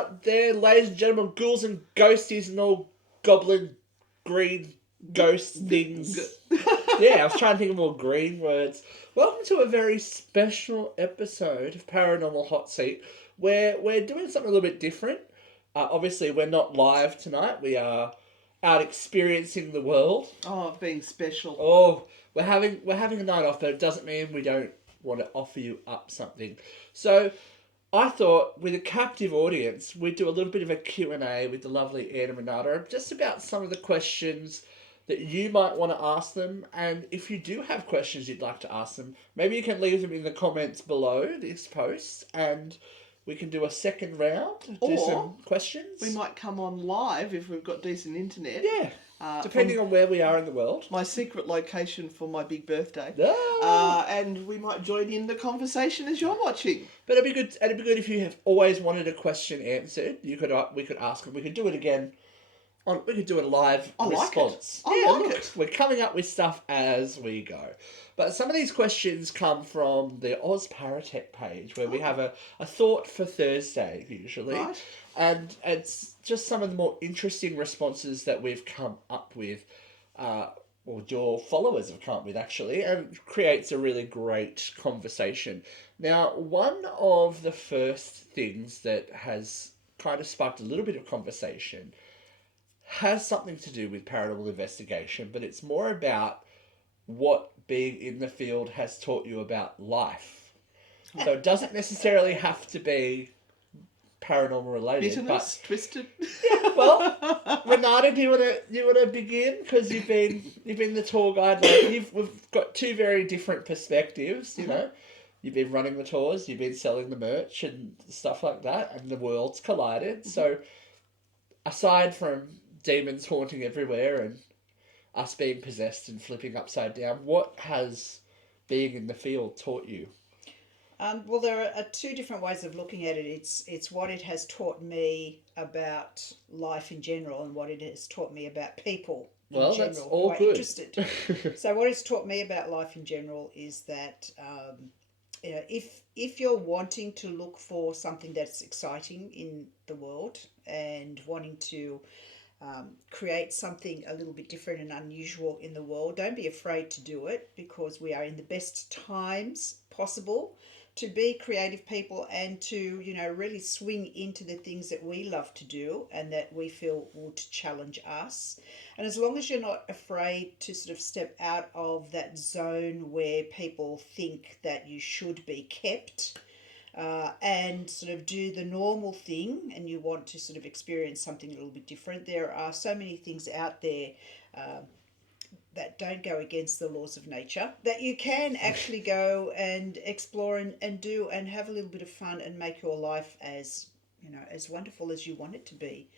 out there, ladies and gentlemen, ghouls and ghosties and all goblin green ghost things. Yeah, I was trying to think of more green words. Welcome to a very special episode of Paranormal Hotseat, where we're doing something a little bit different. Obviously, we're not live tonight. We are out experiencing the world. Oh, being special. Oh, we're having a night off, but it doesn't mean we don't want to offer you up something. So I thought, with a captive audience, we'd do a little bit of a Q&A with the lovely Anne Renata, just about some of the questions that you might want to ask them. And if you do have questions you'd like to ask them, maybe you can leave them in the comments below this post, and we can do a second round, do some questions. We might come on live if we've got decent internet. Yeah. Depending on where we are in the world. My secret location for my big birthday. Ah. And we might join in the conversation as you're watching. But it'd be good if you have always wanted a question answered. We could ask them. We could do it again. We could do a live response. I like it. We're coming up with stuff as we go. But some of these questions come from the Oz Paratech page, where we have a thought for Thursday, usually. Right. And it's just some of the more interesting responses that we've come up with, or your followers have come up with, actually, and creates a really great conversation. Now, one of the first things that has kind of sparked a little bit of conversation has something to do with paranormal investigation, but it's more about what being in the field has taught you about life. So it doesn't necessarily have to be paranormal related. Bitterness, twisted. Yeah, well, Renata, do you want to begin, because you've been the tour guide. Like we've got two very different perspectives. You know, you've been running the tours, you've been selling the merch and stuff like that, and the worlds collided. So aside from demons haunting everywhere and us being possessed and flipping upside down, what has being in the field taught you? Well, there are two different ways of looking at it. It's what it has taught me about life in general, and what it has taught me about people in general. That's all good. Interested. So what it's taught me about life in general is that if you're wanting to look for something that's exciting in the world and wanting to create something a little bit different and unusual in the world, don't be afraid to do it, because we are in the best times possible to be creative people and to, really swing into the things that we love to do and that we feel would challenge us. And as long as you're not afraid to sort of step out of that zone where people think that you should be kept, and sort of do the normal thing, and you want to sort of experience something a little bit different, there are so many things out there that don't go against the laws of nature, that you can actually go and explore and do and have a little bit of fun and make your life as wonderful as you want it to be.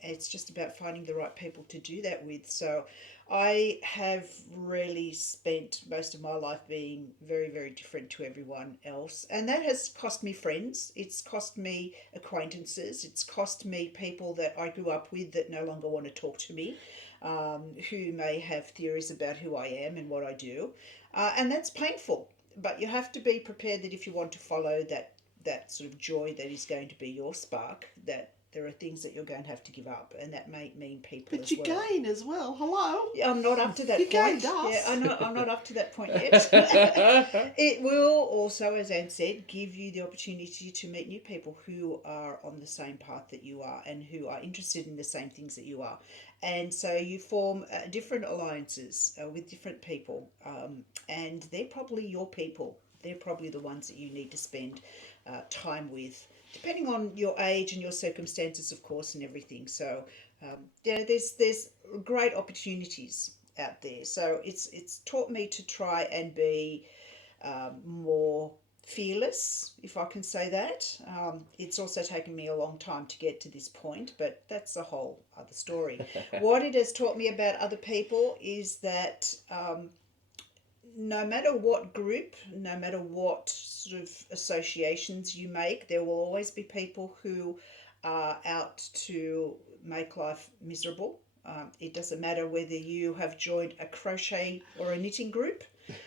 It's just about finding the right people to do that with. So I have really spent most of my life being very, very different to everyone else. And that has cost me friends. It's cost me acquaintances. It's cost me people that I grew up with that no longer want to talk to me, who may have theories about who I am and what I do. And that's painful. But you have to be prepared that if you want to follow that sort of joy that is going to be your spark, that there are things that you're going to have to give up, and that may mean people but as well. But you gain as well. Hello. Yeah, I'm not up to that point. Gained us. Yeah, I'm not up to that point yet. It will also, as Anne said, give you the opportunity to meet new people who are on the same path that you are and who are interested in the same things that you are. And so you form different alliances with different people, and they're probably your people. They're probably the ones that you need to spend time with, depending on your age and your circumstances, of course, and everything. So, there's great opportunities out there. So it's taught me to try and be more fearless, if I can say that. It's also taken me a long time to get to this point, but that's a whole other story. What it has taught me about other people is that no matter what group, no matter what sort of associations you make, there will always be people who are out to make life miserable. It doesn't matter whether you have joined a crochet or a knitting group.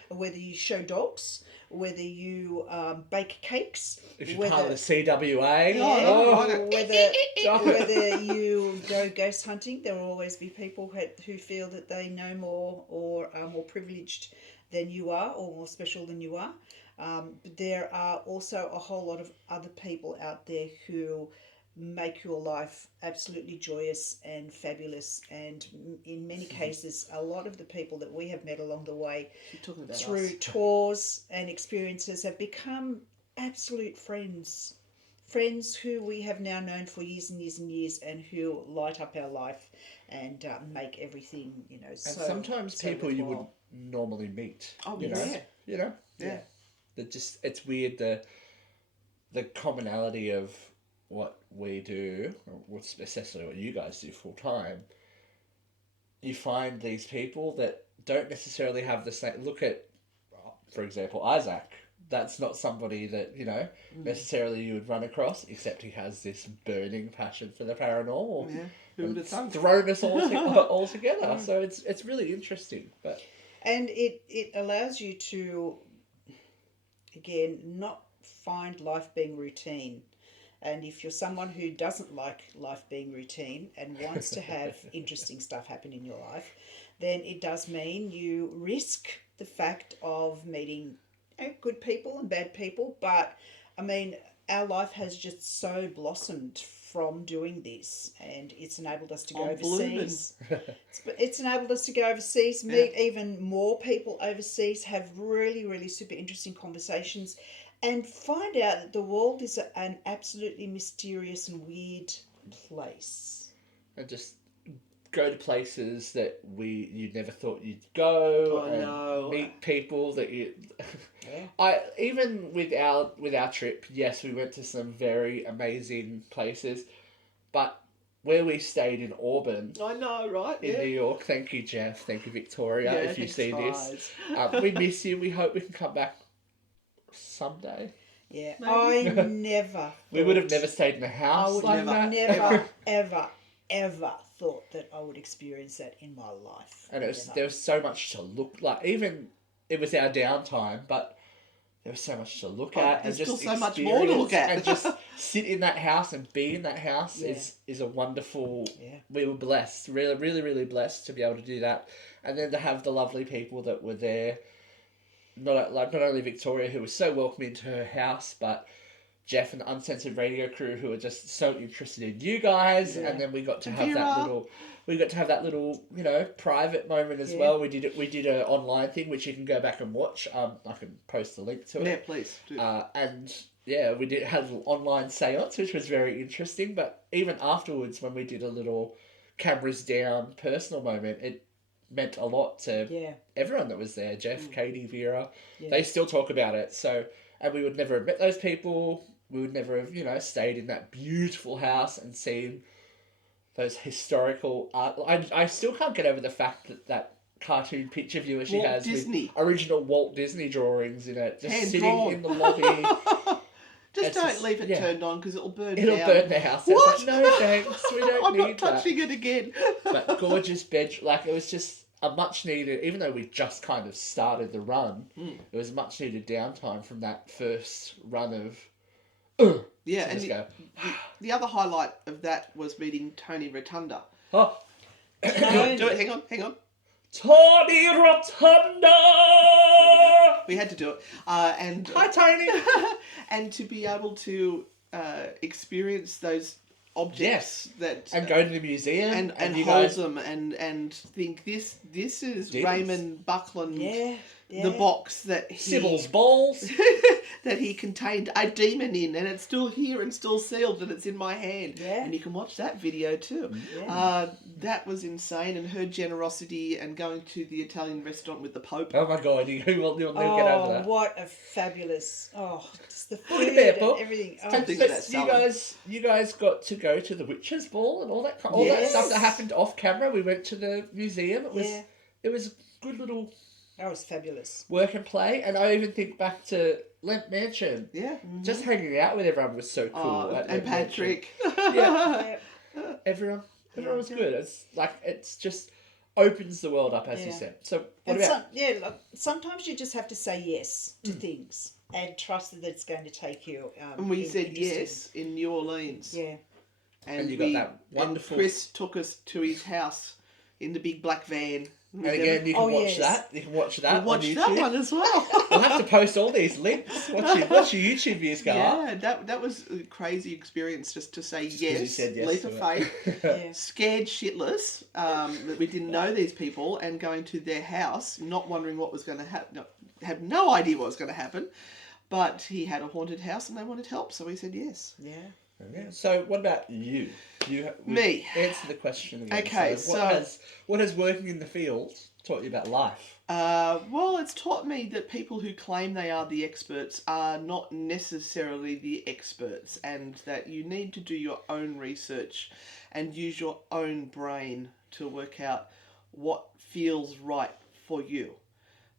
whether you show dogs, whether you bake cakes, If you're whether part of the CWA, whether you go ghost hunting, there will always be people who feel that they know more or are more privileged than you are or more special than you are. But there are also a whole lot of other people out there who make your life absolutely joyous and fabulous, and in many cases a lot of the people that we have met along the way through tours and experiences have become absolute friends who we have now known for years and years and years, and who light up our life and make everything, and so sometimes so people you worthwhile. wouldn't normally meet. Oh, you yeah. know, you know. Yeah. It's weird the commonality of what we do, or what's essentially what you guys do full time. You find these people that don't necessarily have the same. Look at, for example, Isaac. That's not somebody that necessarily you would run across, except he has this burning passion for the paranormal. Yeah, who would have thunk? Thrown us all together. So it's really interesting, but. And it allows you to, again, not find life being routine. And if you're someone who doesn't like life being routine and wants to have interesting stuff happen in your life, then it does mean you risk the fact of meeting good people and bad people. But, I mean, our life has just so blossomed from doing this, and it's enabled us to go overseas. It's enabled us to go overseas, meet even more people overseas, have really, really super interesting conversations, and find out that the world is an absolutely mysterious and weird place. And just go to places that you never thought you'd go, meet people that you. I even with our trip, yes, we went to some very amazing places, but where we stayed in Auburn, I know, right? in New York. Thank you, Jeff. Thank you, Victoria. If you see this, we miss you. We hope we can come back someday. Yeah, Maybe. I never. We would have never stayed in a house. I would like have that. never, ever thought that I would experience that in my life. And there was so much to look like. Even it was our downtime, but there was so much to look at, and there's just still so much more to look at, and just sit in that house and be in that house is a wonderful. Yeah. We were blessed, really, really, really blessed to be able to do that, and then to have the lovely people that were there. Not only Victoria, who was so welcoming to her house, but Jeff and the Uncensored Radio crew, who were just so interested in you guys, and then we got to have that little, private moment as well. We did an online thing which you can go back and watch. I can post the link to it. Yeah, please do. We had a little online seance, which was very interesting. But even afterwards, when we did a little cameras down personal moment, it meant a lot to everyone that was there. Jeff, Katie, Vera, they still talk about it. So, and we would never have met those people. We would never have, stayed in that beautiful house and seen those historical art. I still can't get over the fact that cartoon picture viewer she has Disney. with original Walt Disney drawings in it, just Hand sitting drawn. in the lobby. Just don't leave it turned on because it'll burn down. It'll burn the house. What? Like, no thanks, we don't I'm need not touching it again. But gorgeous bed, it was just a much needed, even though we just kind of started the run, it was much needed downtime from that first run of. Yeah, and the other highlight of that was meeting Tony Rotunda. Oh, Do it. Hang on. Tony Rotunda! We had to do it. And Hi, Tony! and to be able to experience those objects and go to the museum and hold them and think this is Raymond Buckland. The box that Sybil's balls that he contained a demon in, and it's still here and still sealed, and it's in my hand. And you can watch that video too. That was insane, and her generosity, and going to the Italian restaurant with the Pope. Oh my God, you'll never get over that. What a fabulous! Just the Look at food that, and everything. You guys got to go to the Witches' Ball and all that that stuff that happened off camera. We went to the museum. It was a good little. That was fabulous. Work and play, and I even think back to Lemp Mansion. Just hanging out with everyone was so cool. And Patrick. Everyone was good. It's just opens the world up, as you Yeah. said. So what And about? like, sometimes you just have to say yes to things and trust that it's going to take you. And we in said interesting- yes in New Orleans. Yeah. And you got that wonderful. And Chris took us to his house in the big black van. And again, you can Oh, watch yes. that. You can watch that We watched on YouTube. that one as well. We'll have to post all these links. Watch your YouTube views go up. Yeah, that was a crazy experience just to say 'Cause you yes, said yes leap to of it. faith, Yeah. scared shitless that we didn't know these people, and going to their house, not wondering what was going to happen, have no idea what was going to happen, but he had a haunted house and they wanted help, so we said yes. Yeah. Yeah. So what about you? Me. Answer the question again. Okay, what has working in the field taught you about life? Well, it's taught me that people who claim they are the experts are not necessarily the experts, and that you need to do your own research and use your own brain to work out what feels right for you.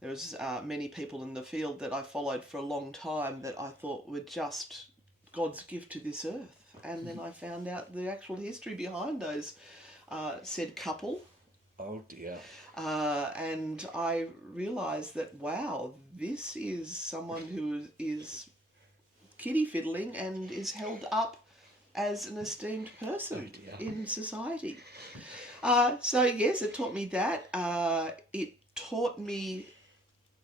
There was many people in the field that I followed for a long time that I thought were just God's gift to this earth, and then I found out the actual history behind those said couple. Oh dear. And I realised that, wow, this is someone who is kiddie fiddling and is held up as an esteemed person in society. So yes, it taught me that. It taught me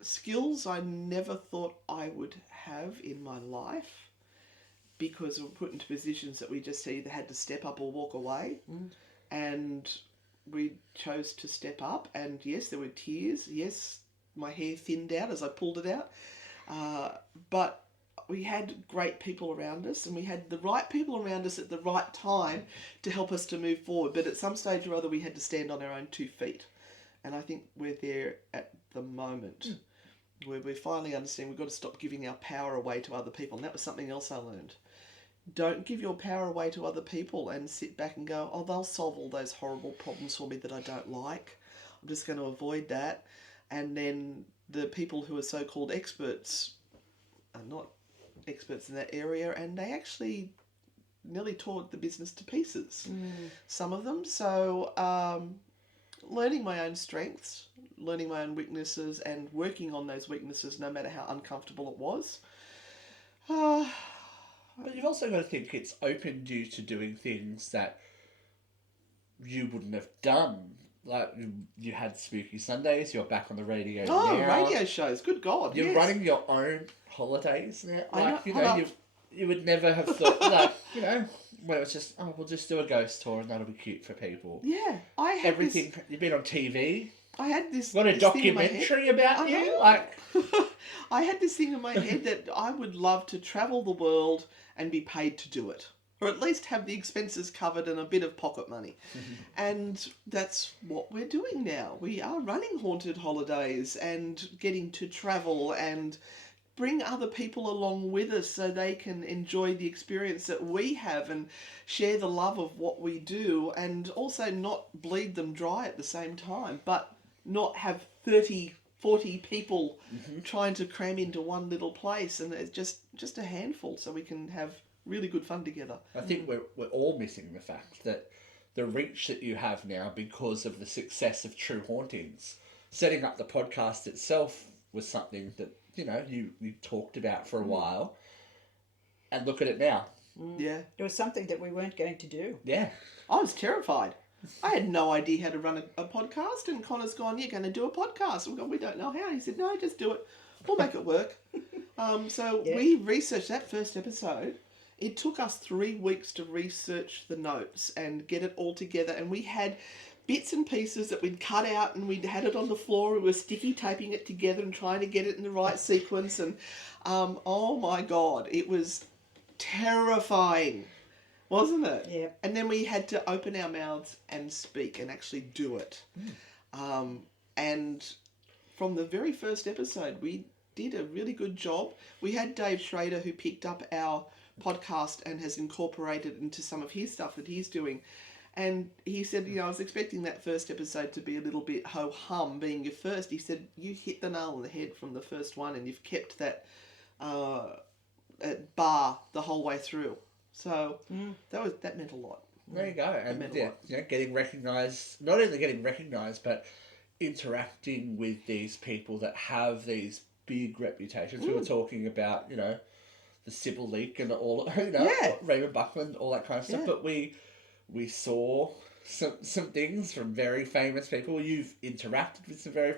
skills I never thought I would have in my life, because we're put into positions that we just either had to step up or walk away. And we chose to step up, and yes, there were tears. Yes, my hair thinned out as I pulled it out. But we had great people around us, and we had the right people around us at the right time to help us to move forward. But at some stage or other, we had to stand on our own 2 feet. And I think we're there at the moment, where we finally understand we've got to stop giving our power away to other people. And that was something else I learned. Don't give your power away to other people and sit back and go, oh, they'll solve all those horrible problems for me that I don't like. I'm just going to avoid that. And then the people who are so-called experts are not experts in that area, and they actually nearly tore the business to pieces. Some of them. So learning my own strengths, learning my own weaknesses, and working on those weaknesses no matter how uncomfortable it was. But you've also got to think it's opened you to doing things that you wouldn't have done. Like, you had Spooky Sundays, you're back on the radio Oh, now. radio shows, good God. You're yes. running your own holidays now. I Like, know. you would never have thought, like, when it was just, oh, we'll just do a ghost tour and that'll be cute for people. Yeah, I had Everything, you've been on TV. I had this. Got a this thing in my head. documentary about I you? know. Like, I had this thing in my head that I would love to travel the world and be paid to do it. Or at least have the expenses covered and a bit of pocket money. And that's what we're doing now. We are running haunted holidays and getting to travel and bring other people along with us so they can enjoy the experience that we have and share the love of what we do, and also not bleed them dry at the same time, but not have 30, 40 people trying to cram into one little place, and it's just a handful, so we can have really good fun together. I think we're all missing the fact that the reach that you have now because of the success of True Hauntings. Setting up the podcast itself was something that, you talked about for a while. And look at it now. Yeah. It was something that we weren't going to do. Yeah. I was terrified. I had no idea how to run a podcast, and Connor's gone, you're going to do a podcast. We've gone, we don't know how. He said, no, just do it. We'll make it work. We researched that first episode. It took us 3 weeks to research the notes and get it all together. And we had bits and pieces that we'd cut out, and we'd had it on the floor. We were sticky taping it together and trying to get it in the right sequence. And oh my God, it was terrifying, wasn't it? Yeah. And then we had to open our mouths and speak and actually do it. And from the very first episode, we did a really good job. We had Dave Schrader, who picked up our podcast and has incorporated into some of his stuff that he's doing. And he said, I was expecting that first episode to be a little bit ho-hum, being your first. He said, you hit the nail on the head from the first one, and you've kept that bar the whole way through. So that meant a lot. There you go. And matter yeah, what. you know, getting recognised, not only getting recognised, but interacting with these people that have these big reputations. We were talking about, you know, the Sybil Leak and all, you know, Yeah. Raymond Buckland, all that kind of stuff. Yeah. But we saw some things from very famous people. You've interacted with some very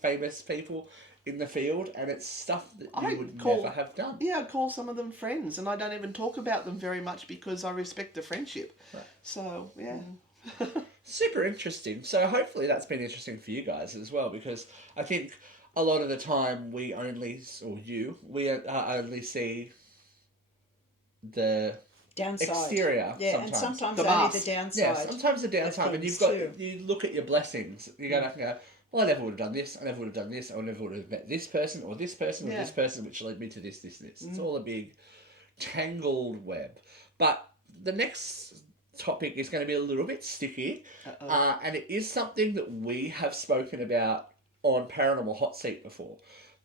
famous people in the field, and it's stuff that you would never have done. Yeah, I call some of them friends, and I don't even talk about them very much because I respect the friendship. Right. So, yeah. Super interesting. So hopefully that's been interesting for you guys as well, because I think a lot of the time we only see the Downside. exterior. Yeah, and sometimes. sometimes The only mask. the downside. Yeah, sometimes the downside, and you've got too. you look at your blessings. You go back and go, well, I never would have done this. I never would have done this. I never would have met this person or this person or Yeah. this person, which led me to this. It's all a big tangled web. But the next topic is going to be a little bit sticky, and it is something that we have spoken about on Paranormal Hotseat before.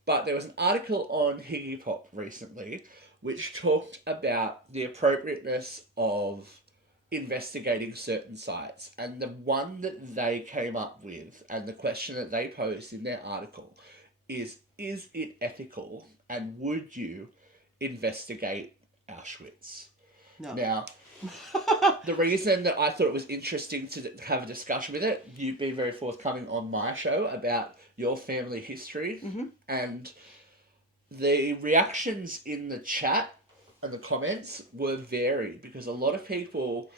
But there was an article on Higgy Pop recently which talked about the appropriateness of investigating certain sites. And the one that they came up with, and the question that they posed in their article, is it ethical, and would you investigate Auschwitz? No. Now, the reason that I thought it was interesting to have a discussion with it, you've been very forthcoming on my show about your family history, and the reactions in the chat and the comments were varied, because a lot of people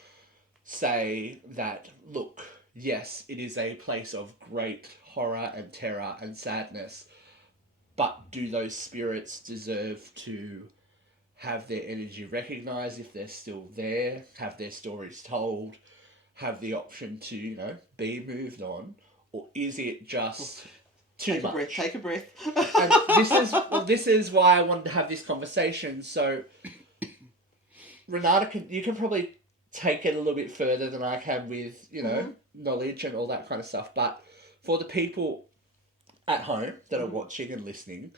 say that, look, yes, it is a place of great horror and terror and sadness, but do those spirits deserve to have their energy recognised if they're still there, have their stories told, have the option to, you know, be moved on, or is it just too much? Take a breath. And this is why I wanted to have this conversation. So, Renata, you can probably take it a little bit further than I can with, you know, knowledge and all that kind of stuff. But for the people at home that are watching and listening,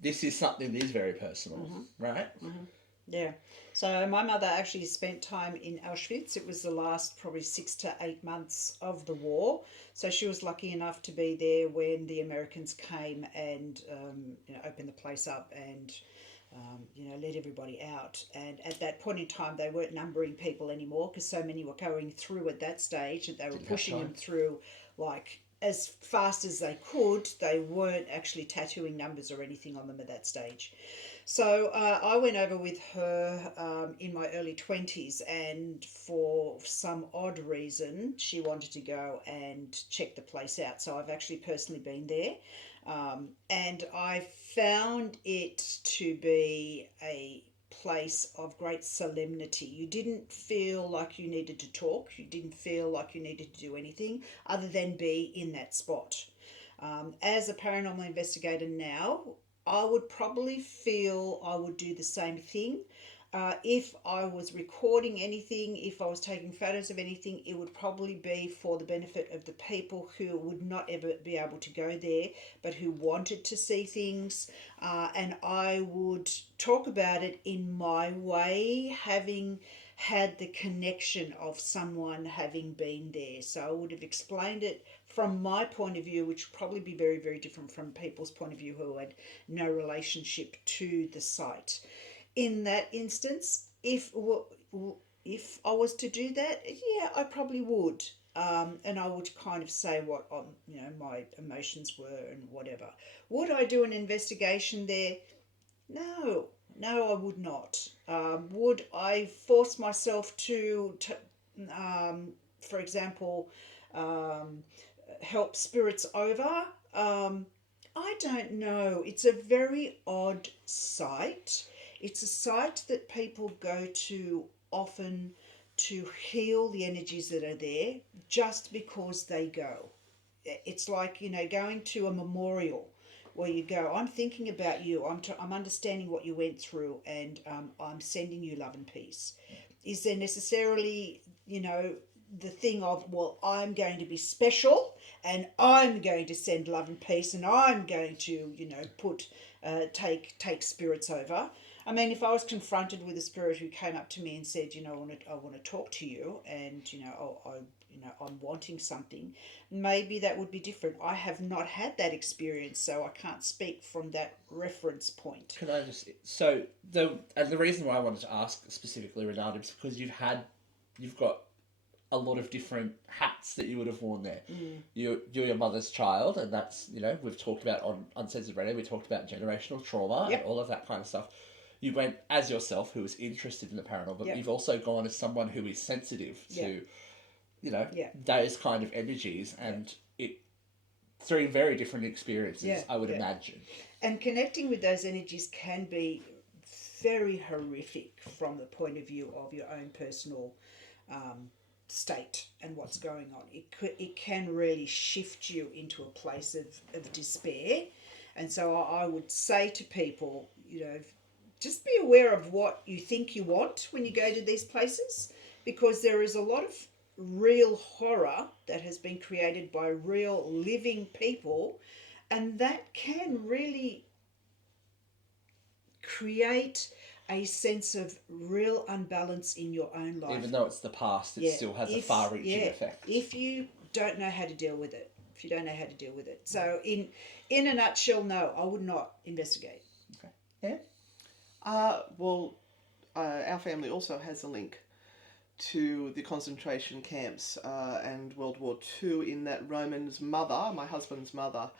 this is something that is very personal, right? Yeah. So my mother actually spent time in Auschwitz. It was the last probably 6 to 8 months of the war. So she was lucky enough to be there when the Americans came and opened the place up and let everybody out. And at that point in time, they weren't numbering people anymore because so many were going through at that stage that they were pushing them through like as fast as they could. They weren't actually tattooing numbers or anything on them at that stage. So I went over with her in my early 20s, and for some odd reason, she wanted to go and check the place out. So I've actually personally been there, and I found it to be a place of great solemnity. You didn't feel like you needed to talk. You didn't feel like you needed to do anything other than be in that spot. As a paranormal investigator now, I would probably feel I would do the same thing. If I was recording anything, if I was taking photos of anything, it would probably be for the benefit of the people who would not ever be able to go there, but who wanted to see things. And I would talk about it in my way, having had the connection of someone having been there. So I would have explained it from my point of view, which would probably be very, very different from people's point of view who had no relationship to the site. In that instance, if I was to do that, yeah, I probably would. And I would kind of say what my emotions were and whatever. Would I do an investigation there? No, I would not. Would I force myself to for example, help spirits over? I don't know. It's a very odd site. It's a site that people go to often to heal the energies that are there just because they go. It's like, going to a memorial where you go, I'm thinking about you, I'm understanding what you went through, and I'm sending you love and peace. Is there necessarily, the thing of, well, I'm going to be special and I'm going to send love and peace and I'm going to, take spirits over? I mean, if I was confronted with a spirit who came up to me and said, I want to talk to you, and I'm wanting something, maybe that would be different. I have not had that experience, so I can't speak from that reference point. Can I just the reason why I wanted to ask specifically, Renata, is because you've got a lot of different hats that you would have worn there. You're your mother's child, and that's, we've talked about on Uncensored Radio, we talked about generational trauma and all of that kind of stuff. You went as yourself, who was interested in the paranormal, but you've also gone as someone who is sensitive to, those kind of energies, and it 3 very different experiences, I would imagine. And connecting with those energies can be very horrific from the point of view of your own personal state and what's going on. It can really shift you into a place of despair. And so I would say to people, just be aware of what you think you want when you go to these places, because there is a lot of real horror that has been created by real living people, and that can really create a sense of real unbalance in your own life. Even though it's the past, it still has a far-reaching effect. If you don't know how to deal with it. So in a nutshell, no, I would not investigate. Okay. Yeah. Our family also has a link to the concentration camps and World War II, in that Roman's mother, my husband's mother,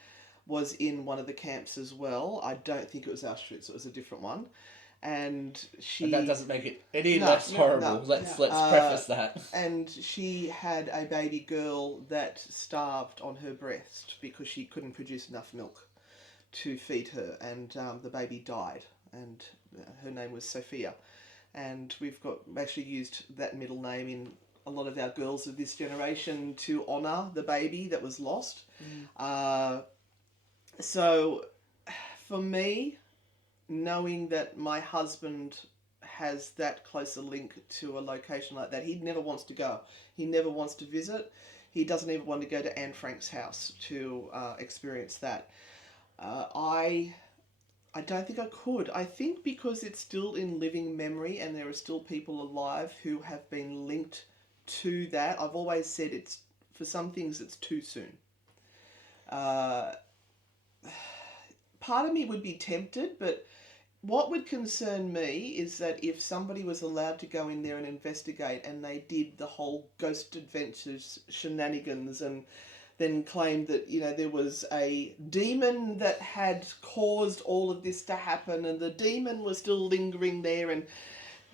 was in one of the camps as well. I don't think it was Auschwitz, it was a different one. And that doesn't make it any less horrible. Let's preface that. And she had a baby girl that starved on her breast because she couldn't produce enough milk to feed her, and the baby died, and her name was Sophia. And we've actually used that middle name in a lot of our girls of this generation to honour the baby that was lost. So for me, knowing that my husband has that closer link to a location like that, he never wants to go. He never wants to visit. He doesn't even want to go to Anne Frank's house to experience that. I don't think I could. I think because it's still in living memory and there are still people alive who have been linked to that. I've always said for some things it's too soon. Part of me would be tempted, but what would concern me is that if somebody was allowed to go in there and investigate, and they did the whole ghost adventures shenanigans, and then claimed that, there was a demon that had caused all of this to happen, and the demon was still lingering there, and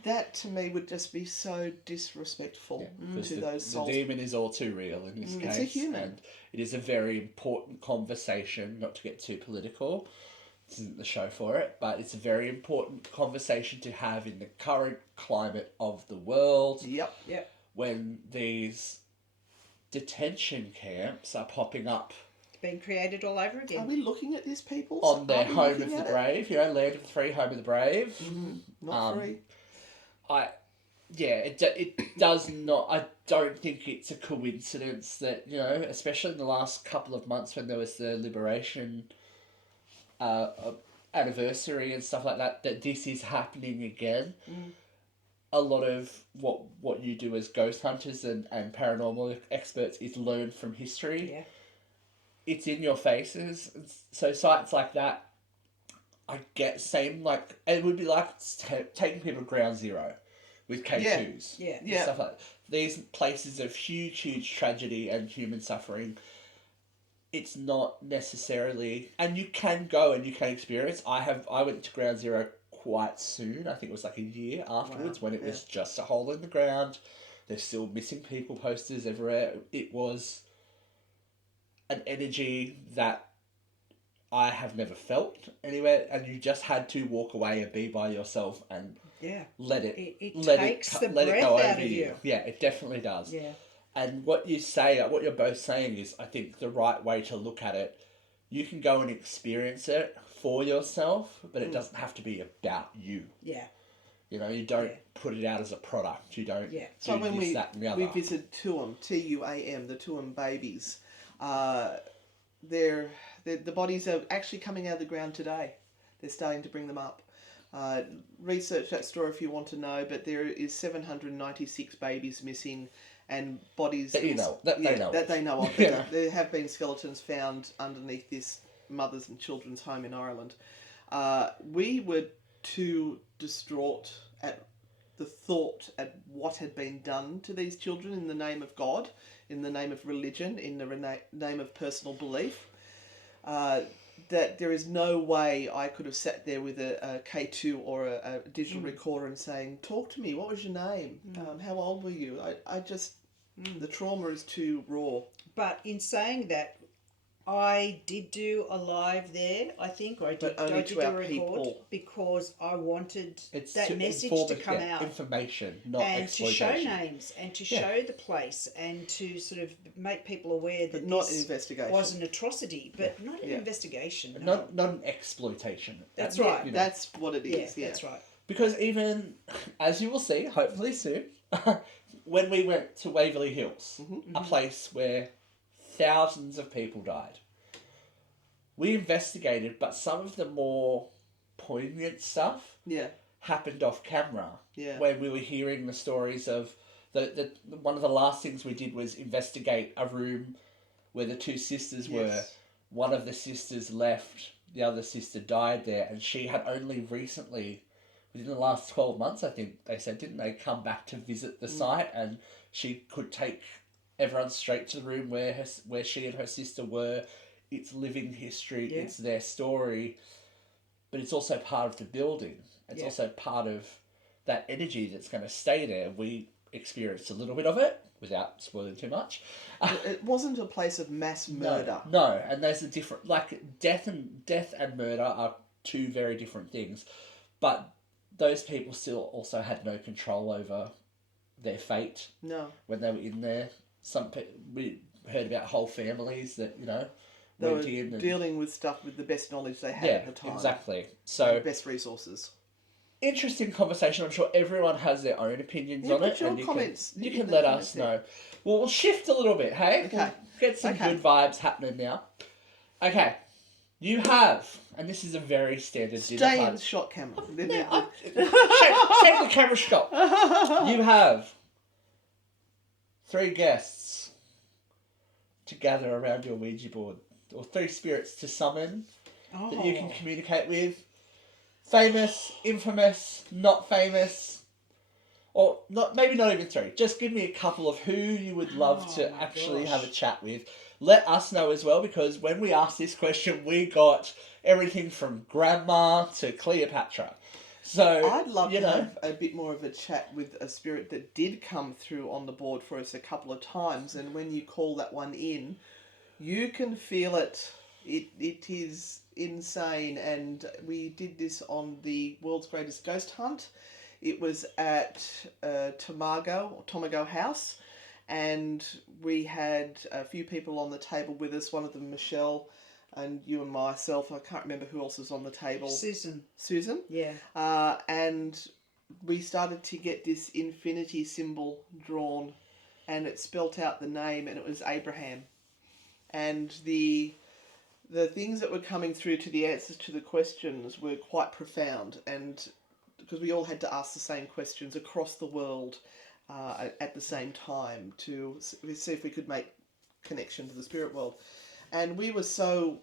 that to me would just be so disrespectful to those souls. The demon is all too real in this case. It's a human. And it is a very important conversation, not to get too political. This isn't the show for it, but it's a very important conversation to have in the current climate of the world. Yep. When these detention camps are popping up. It's been created all over again. Are we looking at this, people? On their home of the brave, land of the free, home of the brave. Not free. It does not. I don't think it's a coincidence that, especially in the last couple of months when there was the liberation anniversary and stuff like that this is happening again. A lot of what you do as ghost hunters and paranormal experts is learn from history. Yeah. It's in your faces. So sites like that, I get it would be like taking people to ground zero with K2s. Yeah. Stuff like that. These places of huge tragedy and human suffering. It's not necessarily, and you can go and you can experience. I went to ground zero quite soon. I think it was like a year afterwards when it was just a hole in the ground. There's still missing people posters everywhere. It was an energy that I have never felt anywhere, and you just had to walk away and be by yourself and let it takes the breath go out over of you. Yeah, it definitely does. Yeah. And what you're both saying is, I think, the right way to look at it. You can go and experience it for yourself, but it doesn't have to be about you. Yeah. You don't put it out as a product. You don't do so when this, that, and the other. we visited Tuam, Tuam, the Tuam babies, the bodies are actually coming out of the ground today. They're starting to bring them up. Research that story if you want to know, but there is 796 babies missing and bodies That you know, that they know that of. they know of. Yeah. There have been skeletons found underneath this mothers and children's home in Ireland. We were too distraught at the thought at what had been done to these children in the name of God, in the name of religion, in the name of personal belief, that there is no way I could have sat there with a K2 or a digital recorder and saying, talk to me, what was your name? How old were you? I just, the trauma is too raw. But in saying that, I did do a live there, I think, or I did only I to did our a record people. because I wanted It's that message to come out. Information, not And to show exploitation. names and to show the place and to sort of make people aware that Not this investigation. was an atrocity, but not an investigation. No. Not an exploitation. That's right. You know. That's what it is. Yeah, that's right. Because even, as you will see, hopefully soon, when we went to Waverley Hills, a place where thousands of people died, we investigated, but some of the more poignant stuff happened off camera. Yeah. When we were hearing the stories of the one of the last things we did was investigate a room where the two sisters were. One of the sisters left, the other sister died there, and she had only recently, within the last 12 months, I think they said, didn't they, come back to visit the site, and she could take everyone straight to the room where she and her sister were. It's living history, it's their story, but it's also part of the building. It's also part of that energy that's going to stay there. We experienced a little bit of it, without spoiling too much. It wasn't a place of mass murder. No, and there's a different, like, death and murder are two very different things, but those people still also had no control over their fate. No. When they were in there. We heard about whole families that, you know, They were dealing with stuff with the best knowledge they had at the time. Exactly. So and best resources. Interesting conversation. I'm sure everyone has their own opinions on it. Your comments. You can let us know. Well, we'll shift a little bit, hey? Okay. We'll get some good vibes happening now. Okay. You have, and this is a very standard dinner Stay in party. the shot camera. Shake the camera stop. You have 3 guests to gather around your Ouija board, or 3 spirits to summon that you can communicate with. Famous, infamous, not famous, or not. Maybe not even 3. Just give me a couple of who you would love to actually have a chat with. Let us know as well, because when we asked this question, we got everything from grandma to Cleopatra. So I'd love to have a bit more of a chat with a spirit that did come through on the board for us a couple of times, and when you call that one in, you can feel it. It is insane, and we did this on the world's greatest ghost hunt. It was at Tomago House, and we had a few people on the table with us. One of them, Michelle, and you and myself. I can't remember who else was on the table. Susan? Yeah. And we started to get this infinity symbol drawn, and it spelt out the name, and it was Abraham. And the things that were coming through to the answers to the questions were quite profound, and because we all had to ask the same questions across the world at the same time to see if we could make connection to the spirit world. And we were so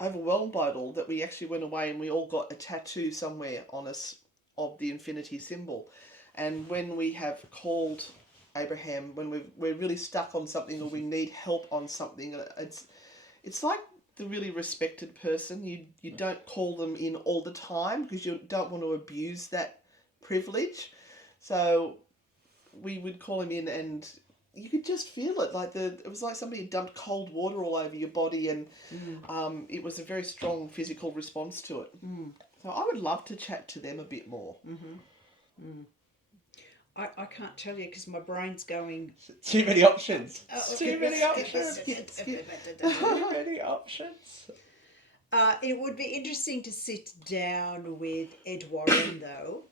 overwhelmed by it all that we actually went away and we all got a tattoo somewhere on us of the infinity symbol. And when we have called Abraham, when we're really stuck on something or we need help on something, it's like the really respected person. You don't call them in all the time because you don't want to abuse that privilege. So we would call him in, and you could just feel it. It was like somebody had dumped cold water all over your body, and it was a very strong physical response to it. So I would love to chat to them a bit more. I can't tell you because my brain's going... Too many options. Too many options. Too many options. It would be interesting to sit down with Ed Warren, though.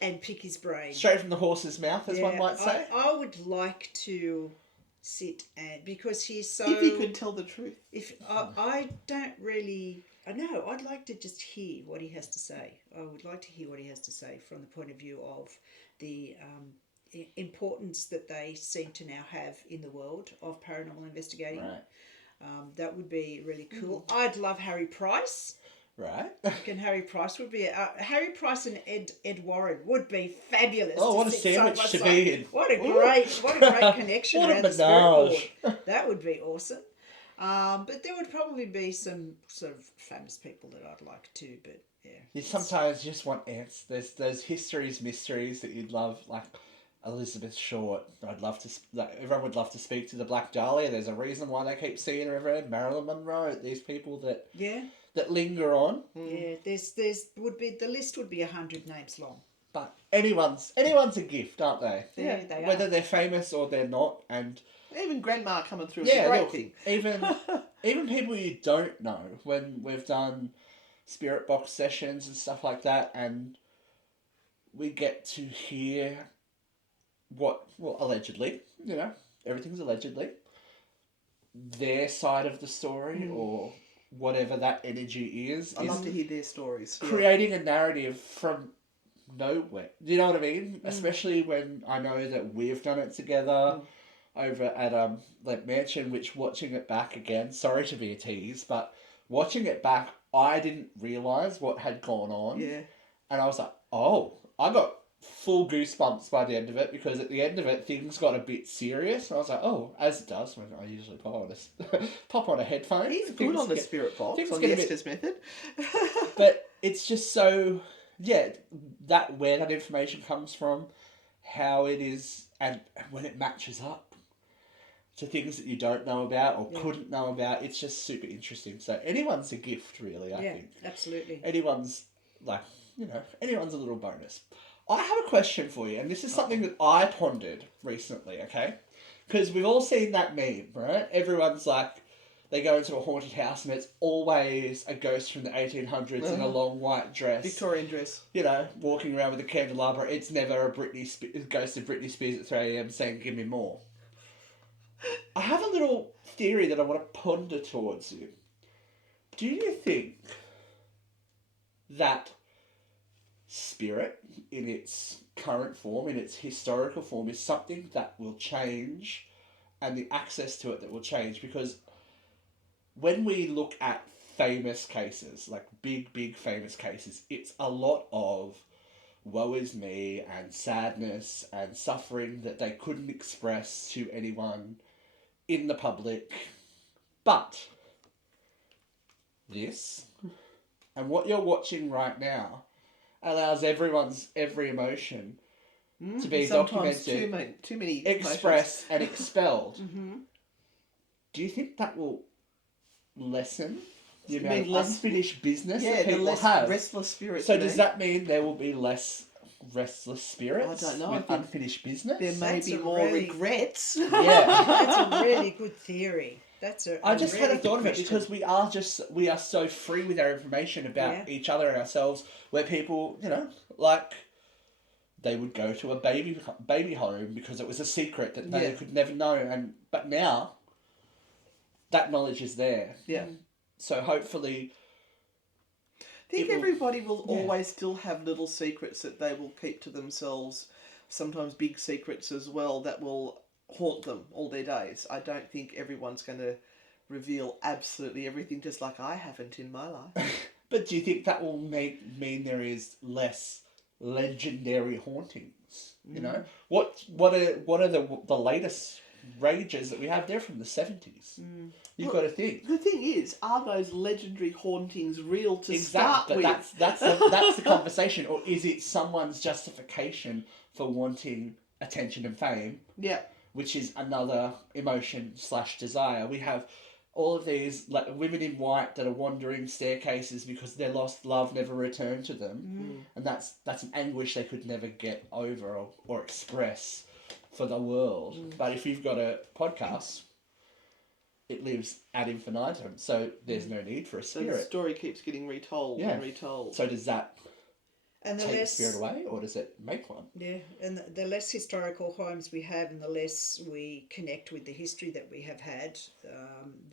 And pick his brain. Straight from the horse's mouth, as one might say. I would like to sit and because he's so. If he could tell the truth. If I don't really, I know I'd like to just hear what he has to say. I would like to hear what he has to say from the point of view of the importance that they seem to now have in the world of paranormal investigating. Right. That would be really cool. I'd love Harry Price. Right. And Harry Price would be Harry Price and Ed Warren would be fabulous. Oh, what a sit side sandwich by to side. be in. What a great connection What a around the spirit board. menage. That would be awesome. But there would probably be some sort of famous people that I'd like to, but yeah. You sometimes just want answers. There's those mysteries that you'd love, like Elizabeth Short. I'd love to. Everyone would love to speak to the Black Dahlia. There's a reason why they keep seeing her everywhere. Marilyn Monroe. These people that linger on. Yeah, there's would be the list would be 100 names long. But anyone's a gift, aren't they? Yeah, they are. Whether they're famous or they're not, and even Grandma coming through is a great thing. Even people you don't know, when we've done spirit box sessions and stuff like that, and we get to hear allegedly, everything's allegedly, their side of the story or whatever that energy is. I love to hear their stories. Creating a narrative from nowhere. Do you know what I mean? Especially when I know that we've done it together over at like Mansion, which watching it back again, sorry to be a tease, but watching it back, I didn't realise what had gone on. Yeah. And I was like, oh, I got full goosebumps by the end of it, because at the end of it, things got a bit serious. And I was like, oh, as it does when I usually pop on a headphone. He's good on the spirit box, on the Estes method. But it's just so, that where that information comes from, how it is, and when it matches up to things that you don't know about or couldn't know about, it's just super interesting. So anyone's a gift, really, I think. Yeah, absolutely. Anyone's anyone's a little bonus. I have a question for you, and this is something that I pondered recently, okay? Because we've all seen that meme, right? Everyone's like, they go into a haunted house and it's always a ghost from the 1800s in a long white dress. Victorian dress. Walking around with a candelabra. It's never a ghost of Britney Spears at 3 a.m. saying, give me more. I have a little theory that I want to ponder towards you. Do you think that spirit, in its current form, in its historical form, is something that will change, and the access to it that will change? Because when we look at famous cases, like big famous cases, it's a lot of woe is me and sadness and suffering that they couldn't express to anyone in the public. But this, and what you're watching right now, allows every emotion to be documented, too many expressed and expelled. Do you think that will lessen the amount of unfinished business that people have? Restless spirits. So does that mean there will be less restless spirits? I don't know. With unfinished business? There may be more regrets. Yeah. That's a really good theory. I just had a thought of it, because we are so free with our information about each other and ourselves, where people, like, they would go to a baby home because it was a secret that they could never know, but now that knowledge is there. Yeah. So hopefully, I think everybody will always still have little secrets that they will keep to themselves. Sometimes big secrets as well that will haunt them all their days. I don't think everyone's going to reveal absolutely everything, just like I haven't in my life. But do you think that will mean there is less legendary hauntings? What are the latest rages that we have there from the 70s? You've got to think. The thing is, are those legendary hauntings real to start but with? that's the conversation. Or is it someone's justification for wanting attention and fame? Yeah. Which is another emotion / desire. We have all of these women in white that are wandering staircases because their lost love never returned to them, and that's an anguish they could never get over or express for the world. But if you've got a podcast, it lives ad infinitum, so there's no need for a spirit. So the story keeps getting retold and retold. So does that And the take the less, spirit away, or does it make one? yeah, and the less historical homes we have, and the less we connect with the history that we have had,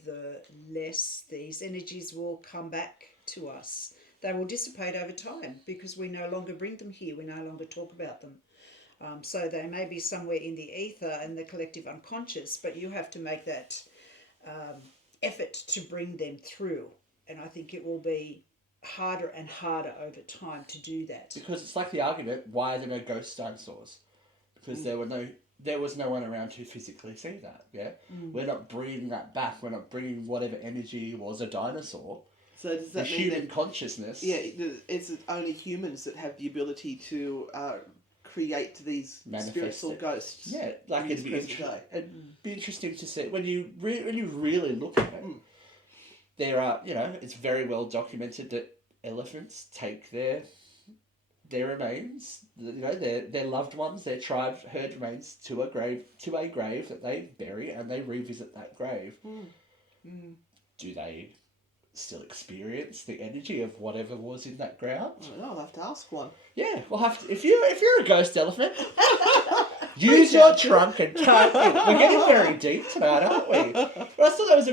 the less these energies will come back to us. They will dissipate over time because we no longer bring them here. We no longer talk about them. So they may be somewhere in the ether and the collective unconscious, but you have to make that effort to bring them through. And I think it will be harder and harder over time to do that. Because it's like the argument: why are there no ghost dinosaurs? Because there was no one around to physically see that. Yeah, we're not bringing that back. We're not bringing whatever energy was a dinosaur. So does that The mean human that, consciousness? yeah, it's only humans that have the ability to create these Manifest spiritual it. ghosts? Yeah, like in it'd this present day? it'd be interesting to see when you really look at it. There are, it's very well documented that elephants take their remains, their loved ones, their tribe herd remains to a grave that they bury, and they revisit that grave. Do they still experience the energy of whatever was in that ground? Well, I'll have to ask one. Yeah, we'll have to. If you're a ghost elephant, use your trunk and cut in. We're getting very deep tonight, aren't we? But I thought that was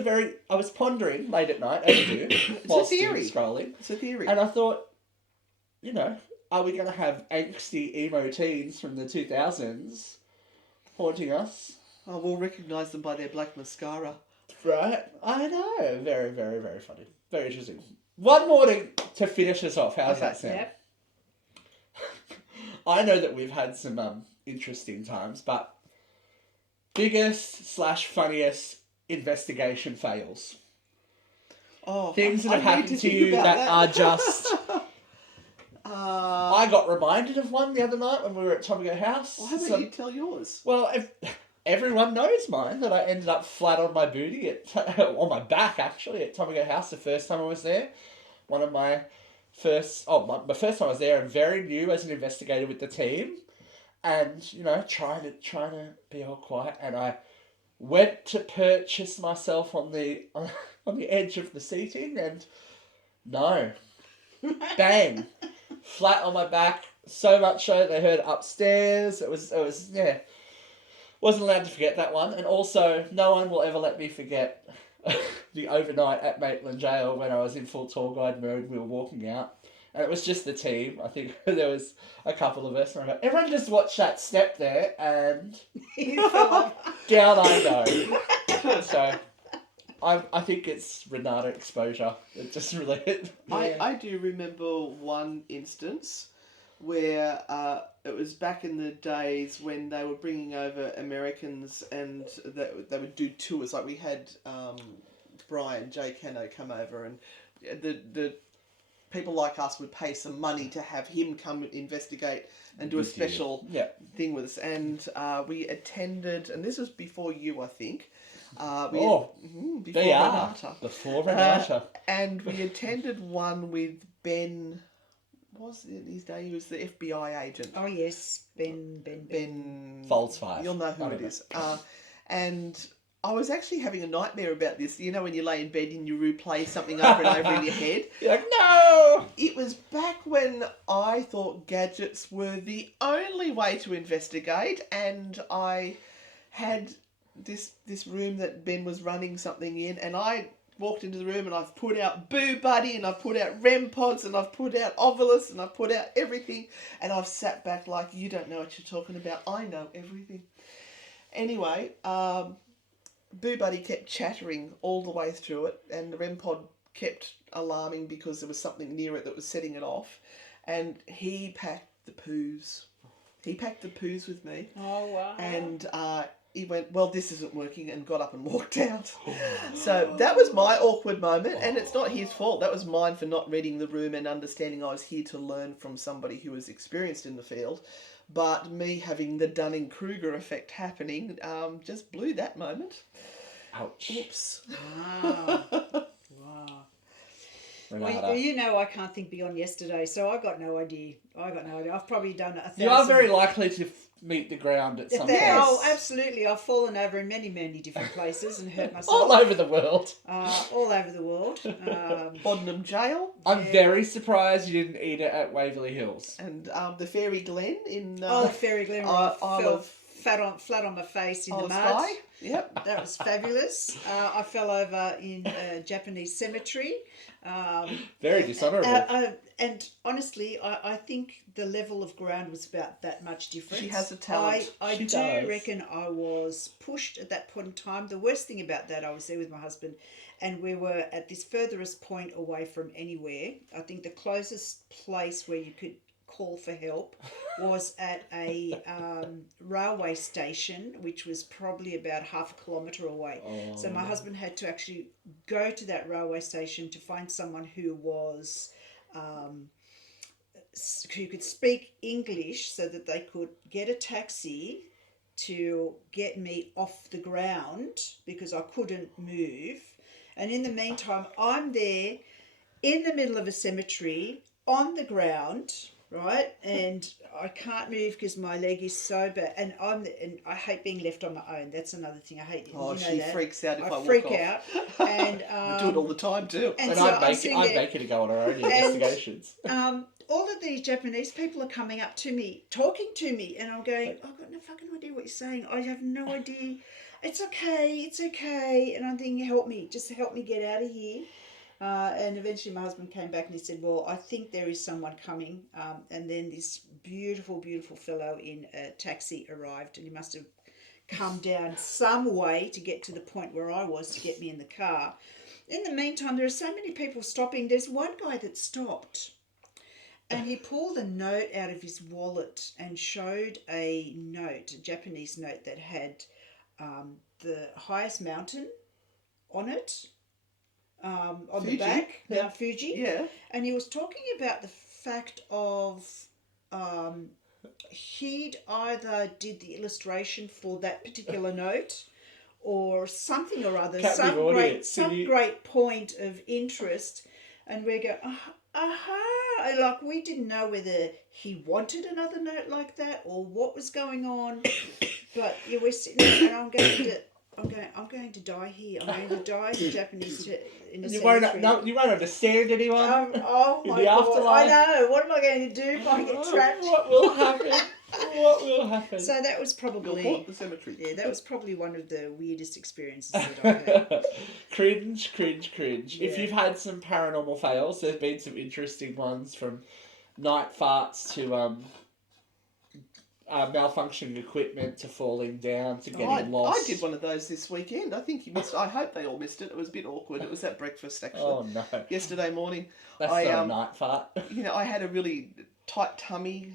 I was pondering late at night, as you do, whilst scrolling. It's a theory. And I thought, are we going to have angsty emo teens from the 2000s haunting us? Oh, we'll recognise them by their black mascara. Right? I know. Very, very, very funny. Very interesting. One more to finish us off. How does that sound? Yep. I know that we've had some interesting times, but biggest / funniest investigation fails. Oh, Things that have I need happened to think you about that are just... Uh, I got reminded of one the other night when we were at Tomago House. well, how about you tell yours? Well, everyone knows mine, that I ended up flat on my booty, on my back actually, at Tomago House the first time I was there. One of my first, my first time I was there, and very new as an investigator with the team. And, trying to be all quiet. And I went to purchase myself on the edge of the seating, and no. Bang. Flat on my back, so much so they heard upstairs. It was wasn't allowed to forget that one. And also, no one will ever let me forget the overnight at Maitland Jail when I was in full tour guide mode. We were walking out, and it was just the team. I think there was a couple of us, and I go, everyone just watch that step there, and down I go. So I think it's Renata exposure. It just really... I do remember one instance where it was back in the days when they were bringing over Americans, and they would do tours. Like we had Brian J. Cano come over, and the people like us would pay some money to have him come investigate and do a special thing with us. And we attended, and this was before you, I think. Before Renata. Before Renata. And we attended one with Ben. What was it his day? He was the FBI agent. Oh yes, Ben. Folds 5. You'll know who it is. And I was actually having a nightmare about this. You know when you lay in bed and you replay something over and over in your head? You're like, no! It was back when I thought gadgets were the only way to investigate, and I had this room that Ben was running something in, and I walked into the room and I've put out Boo Buddy, and I've put out REM pods, and I've put out Ovilus, and I've put out everything, and I've sat back like, you don't know what you're talking about. I know everything. Anyway, Boo Buddy kept chattering all the way through it, and the REM pod kept alarming because there was something near it that was setting it off, and he packed the poos. He packed the poos with me. Oh wow. And he went, well, this isn't working, and got up and walked out. So that was my awkward moment, and it's not his fault. That was mine for not reading the room and understanding I was here to learn from somebody who was experienced in the field. But me having the Dunning-Kruger effect happening just blew that moment. Ouch. Oops. Wow. Wow. Renata. Well, you know I can't think beyond yesterday, so I got no idea. I've probably done 1,000. You are very likely to meet the ground at some point. Oh, absolutely. I've fallen over in many, many different places and hurt myself. All over the world. All over the world. Bodnum Jail. I'm very surprised you didn't eat it at Waverley Hills. And the Fairy Glen in... the Fairy Glen where I fell flat on my face in the mud. Sky. Yep. That was fabulous. I fell over in a Japanese cemetery. Very dishonourable. And honestly, I think the level of ground was about that much different. She has a talent. I do reckon I was pushed at that point in time. The worst thing about that, I was there with my husband, and we were at this furthest point away from anywhere. I think the closest place where you could call for help was at a railway station, which was probably about half a kilometre away. So my husband had to actually go to that railway station to find someone who was who could speak English so that they could get a taxi to get me off the ground because I couldn't move. And in the meantime, I'm there in the middle of a cemetery on the ground, right? And I can't move because my leg is so bad. And I hate being left on my own. That's another thing I hate. She freaks out if I walk freak off. out. And I do it all the time too. And And so I'd make her to go on her own investigations. all of these Japanese people are coming up to me, talking to me, and I'm going, I've got no fucking idea what you're saying. I have no idea. It's okay. And I'm thinking, just help me get out of here. And eventually my husband came back and he said, well, I think there is someone coming. And then this beautiful, beautiful fellow in a taxi arrived, and he must have come down some way to get to the point where I was to get me in the car. In the meantime, there are so many people stopping. There's one guy that stopped, and he pulled a note out of his wallet and showed a Japanese note that had the highest mountain on it, on Fuji. The back, Mount Fuji. Yeah. And he was talking about the fact of he'd either did the illustration for that particular note or something or other, some great point of interest, and we go, and like we didn't know whether he wanted another note like that or what was going on, but yeah, we're sitting there and I'm going to die here. I'm going to die in Japanese in a cemetery. You won't understand anyone. Oh my God! Afterlife. I know. What am I going to do if I get trapped? What will happen? What will happen? So that was probably the cemetery. Yeah, that was probably one of the weirdest experiences that I've had. Cringe. Yeah. If you've had some paranormal fails, there's been some interesting ones from night farts to malfunctioning equipment to falling down to getting lost. I did one of those this weekend. I think you missed. I hope they all missed it. It was a bit awkward. It was at breakfast actually. Oh no! Yesterday morning. That's not a night fart. I had a really tight tummy.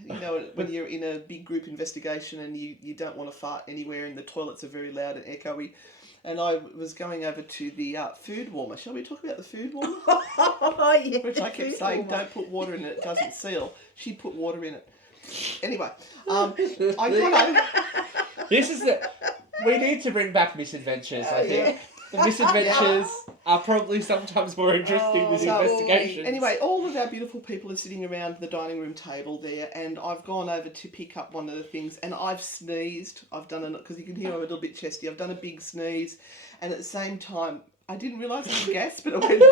When you're in a big group investigation and you don't want to fart anywhere, and the toilets are very loud and echoey. And I was going over to the food warmer. Shall we talk about the food warmer? Yeah, which I kept saying, don't put water in it. It doesn't seal. She put water in it. Anyway, I got over. We need to bring back misadventures, I think. Yeah. The misadventures are probably sometimes more interesting than investigations. Anyway, all of our beautiful people are sitting around the dining room table there, and I've gone over to pick up one of the things, and I've sneezed. I've done it, because you can hear I'm a little bit chesty. I've done a big sneeze, and at the same time, I didn't realise it was a gas, but it went...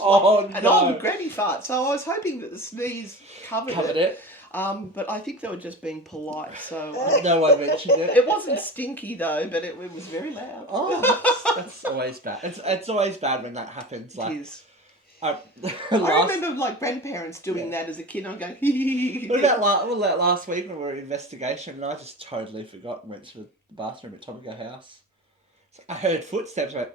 Oh, no. An old granny fart. So I was hoping that the sneeze covered it. But I think they were just being polite, so... No one mentioned it. It wasn't stinky, though, but it was very loud. Oh, that's always bad. It's always bad when that happens. It is. I remember, grandparents doing that as a kid. I'm going, What about last week when we were in investigation, and I just totally forgot and went to the bathroom at Tobago House. So I heard footsteps, I went,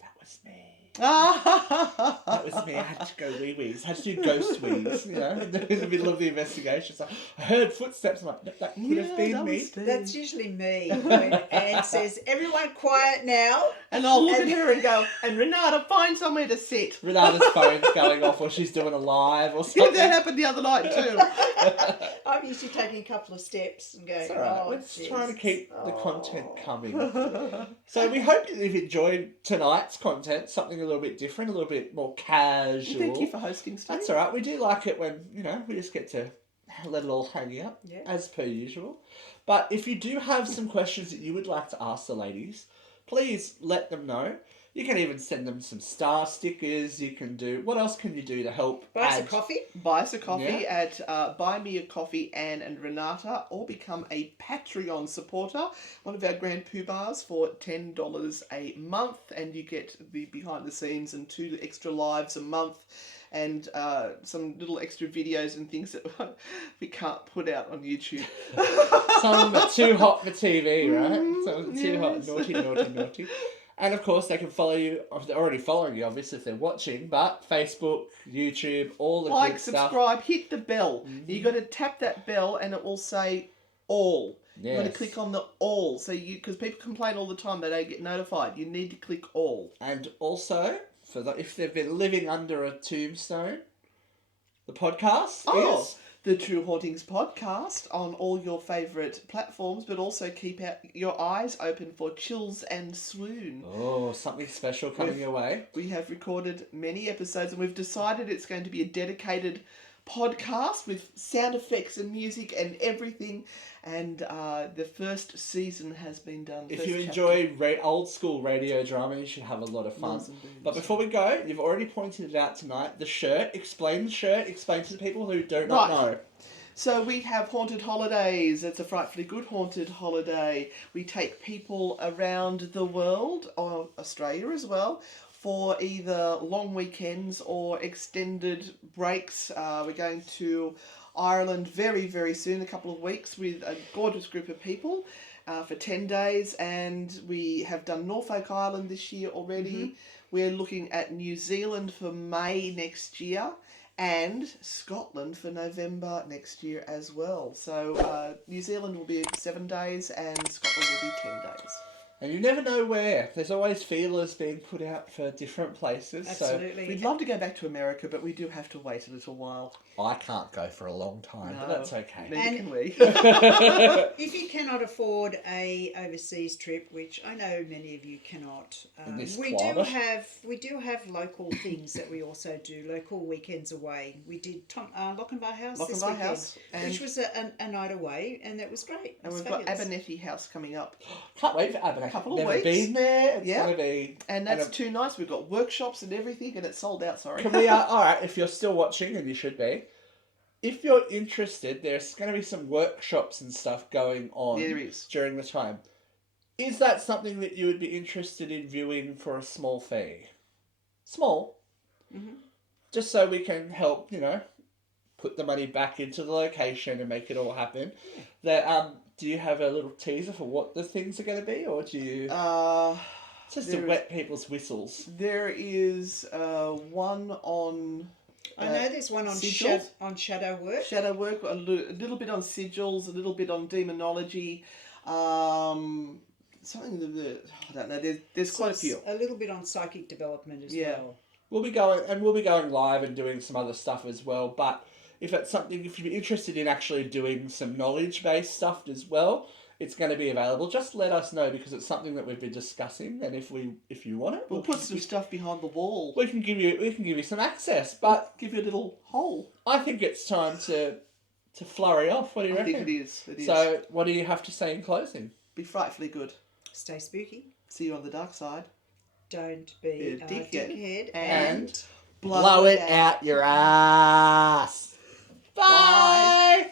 that was me. That was me. I had to go wee-wees. I had to do ghost wees, in the middle of the investigation. So I heard footsteps. I'm like, that could have been me. That's usually me when Anne says, everyone quiet now. And I'll look at her and go, and Renata, find somewhere to sit. Renata's phone's going off or she's doing a live or something. That happened the other night too. I'm usually taking a couple of steps and going, it's all right. Let's try to keep the content coming. So we hope that you've enjoyed tonight's content, something a little bit different, a little bit more casual. Thank you for hosting, Steve. That's all right. We do like it when, we just get to let it all hang out, Yeah. as per usual. But if you do have some questions that you would like to ask the ladies, please let them know. You can even send them some star stickers. You can do... What else can you do to help? Buy us a coffee. Buy us a coffee at Buy Me a Coffee, Anne and Renata, or become a Patreon supporter, one of our grand poobahs, for $10 a month, and you get the behind the scenes and 2 extra lives a month, and some little extra videos and things that we can't put out on YouTube. Some of them are too hot for TV, right? Some of them are too hot. Naughty, naughty, naughty. And of course, they can follow you. They're already following you, obviously, if they're watching. But Facebook, YouTube, all the good stuff. Subscribe, hit the bell. You got to tap that bell, and it will say all. Yes. You got to click on the all. So because people complain all the time they don't get notified. You need to click all. And also, if they've been living under a tombstone, the podcast is the True Hauntings podcast on all your favourite platforms, but also keep your eyes open for Chills and Swoon. Oh, something special coming your way. We have recorded many episodes, and we've decided it's going to be a dedicated podcast with sound effects and music and everything. And the first season has been done. If you enjoy old school radio drama, you should have a lot of fun. But before we go, you've already pointed it out tonight. The shirt. Explain the shirt. Explain to the people who do not know. So we have Haunted Holidays. It's a frightfully good haunted holiday. We take people around the world, or Australia as well, for either long weekends or extended breaks. We're going to Ireland very, very soon, a couple of weeks, with a gorgeous group of people for 10 days. And we have done Norfolk Island this year already. Mm-hmm. We're looking at New Zealand for May next year, and Scotland for November next year as well. So New Zealand will be 7 days and Scotland will be 10 days. And you never know where. There's always feelers being put out for different places. Absolutely. So we'd love to go back to America, but we do have to wait a little while. I can't go for a long time, but that's okay. Neither can we. If you cannot afford a overseas trip, which I know many of you cannot, we do have local things that we also do, local weekends away. We did Lochinvar House this weekend, which was a night away, and that was great. And we've got Abernethy House coming up. Can't wait for Abernethy. Couple of weeks. Been there. It's going to be... And that's 2 nights. We've got workshops and everything, and it's sold out, sorry. Can we... all right, if you're still watching, and you should be, if you're interested, there's going to be some workshops and stuff going on during the time. Is that something that you would be interested in viewing for a small fee? Small? Mm-hmm. Just so we can help, put the money back into the location and make it all happen. That do you have a little teaser for what the things are going to be, or do you just to wet people's whistles? There is one on. I know there's one on shadow work. Shadow work, a little bit on sigils, a little bit on demonology, something that I don't know. There's quite a few. A little bit on psychic development as well. We'll be going live and doing some other stuff as well. But if you're interested in actually doing some knowledge-based stuff as well, it's going to be available. Just let us know, because it's something that we've been discussing, and if you want it, we'll put some stuff behind the wall. We can give you some access, but give you a little hole. I think it's time to flurry off. What do you reckon? I think it is. So, what do you have to say in closing? Be frightfully good. Stay spooky. See you on the dark side. Don't be a dickhead. And blow it out your ass. Bye.